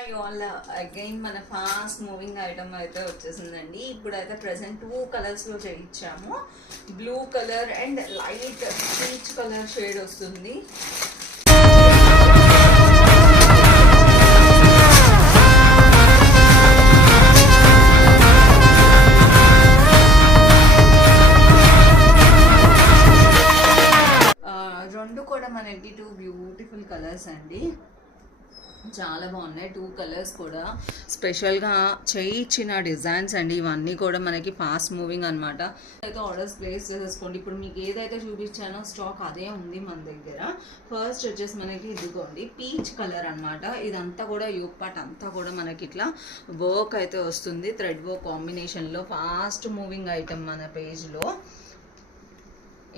All again మన fast moving item అయితే వచ్చేసిందండి. ఇప్పుడైతే ప్రెసెంట్ 2 కలర్స్లో చేయించాము. Blue colour and light peach colour shade వస్తుంది. రెండు కూడా మనకి 2 బ్యూటిఫుల్ కలర్స్ అండి, చాలా బాగున్నాయి. 2 కలర్స్ కూడా స్పెషల్గా చేయించిన డిజైన్స్ అండి. ఇవన్నీ కూడా మనకి ఫాస్ట్ మూవింగ్ అనమాట. అయితే ఆర్డర్స్ ప్లేస్ చేసేసుకోండి. ఇప్పుడు మీకు ఏదైతే చూపించానో స్టాక్ అదే ఉంది మన దగ్గర. ఫస్ట్ వచ్చేసి మనకి ఇదిగోండి పీచ్ కలర్ అనమాట. ఇదంతా కూడా యోగ్ పార్ట్ అంతా కూడా మనకి ఇట్లా వర్క్ అయితే వస్తుంది, థ్రెడ్ వర్క్ కాంబినేషన్లో. ఫాస్ట్ మూవింగ్ ఐటమ్ మన పేజ్లో.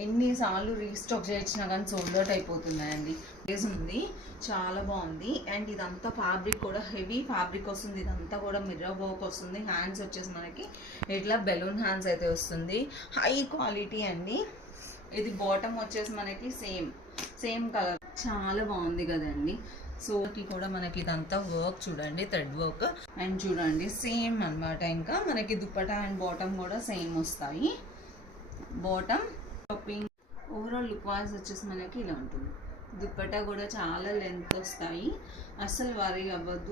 ఎన్నిసార్లు రీస్టాక్ చేయించినా కానీ సోల్డ్ అవుట్ అయిపోతున్నాయండి. ప్రైస్ ఉంది, చాలా బాగుంది. అండ్ ఇదంతా ఫ్యాబ్రిక్ కూడా హెవీ ఫ్యాబ్రిక్ వస్తుంది. ఇదంతా కూడా మిర్రర్ వర్క్ వస్తుంది. హ్యాండ్స్ వచ్చేసి మనకి ఇట్లా బెలూన్ హ్యాండ్స్ అయితే వస్తుంది. హై క్వాలిటీ అండి. ఇది బాటమ్ వచ్చేసి మనకి సేమ్ కలర్, చాలా బాగుంది కదండి. సో కూడా మనకి ఇదంతా వర్క్ చూడండి, థ్రెడ్ వర్క్. అండ్ చూడండి సేమ్ అనమాట. ఇంకా మనకి దుప్పటా అండ్ బాటమ్ కూడా సేమ్ వస్తాయి. Bottom shopping overall look wise వచ్చేసి మనకి ఇలా ఉంటుంది. దుప్పటా కూడా చాలా లెంత్ వస్తాయి, అస్సలు వరీ అవ్వద్దు.